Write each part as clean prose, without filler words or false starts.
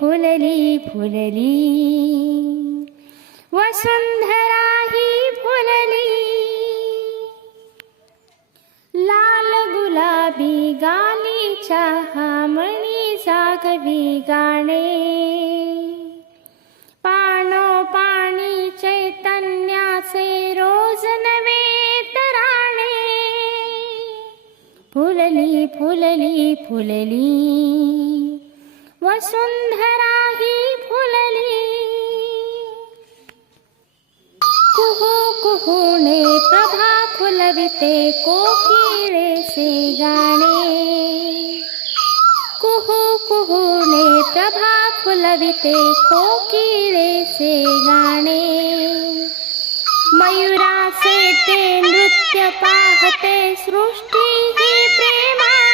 Fully fully वसुंधरा ही fully. लाल गुलाबी गालीच्या हामणी जागवी गाणे. पाणोपाणी चैतन्याचे रोज नवे तराणे. फुलली फुलली फुलली वसुंधरा ही फुलली. कुहू कुहूने प्रभा फुलविते कोकिळेचे गाणे. कुहू कुहूने प्रभा फुलविते कोकिळेचे गाणे. मयूराचे ते नृत्य पाहते सृष्टी ही प्रेमाने.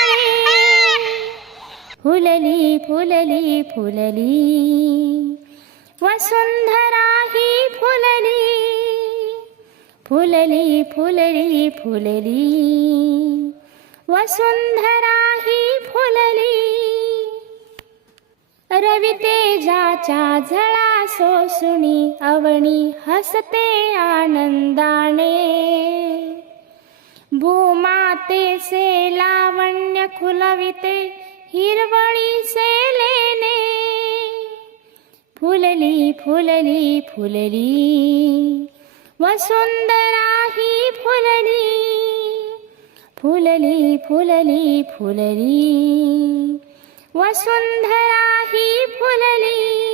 फुलली फुलली फुलली वसुंधरा ही फुलली. फुलली फुलली फुलली वसुंधरा ही फुलली. रवी तेजाच्या झळा सोसुनी अवनी हसते आनंदाने. भूमातेचे लावण्य खुलविते हिरवळीचे लेणे. फुलली फुलली फुलली वसुंधरा ही फुलली. फुलली फुलली फुलली वसुंधरा ही फुलली.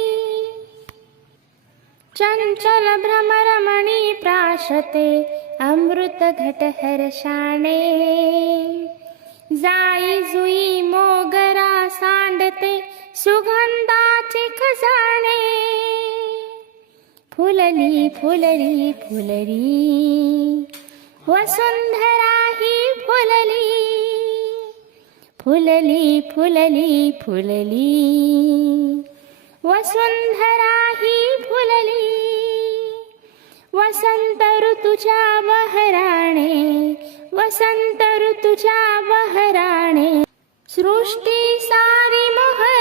चंचल भ्रमरमणी प्राशते अमृत घट हर्षाने. जाई जुई मोगरा सांडते सुगंधाचे खजाने. फुलली फुलली फुलली वसुंधरा ही फुलली. फुलली फुलली फुलली वसुंधरा ही फुलली. वसंत ऋतूच्या बहराणे. वसंत ऋतूच्या बहराणे. सृष्टी सारी मोह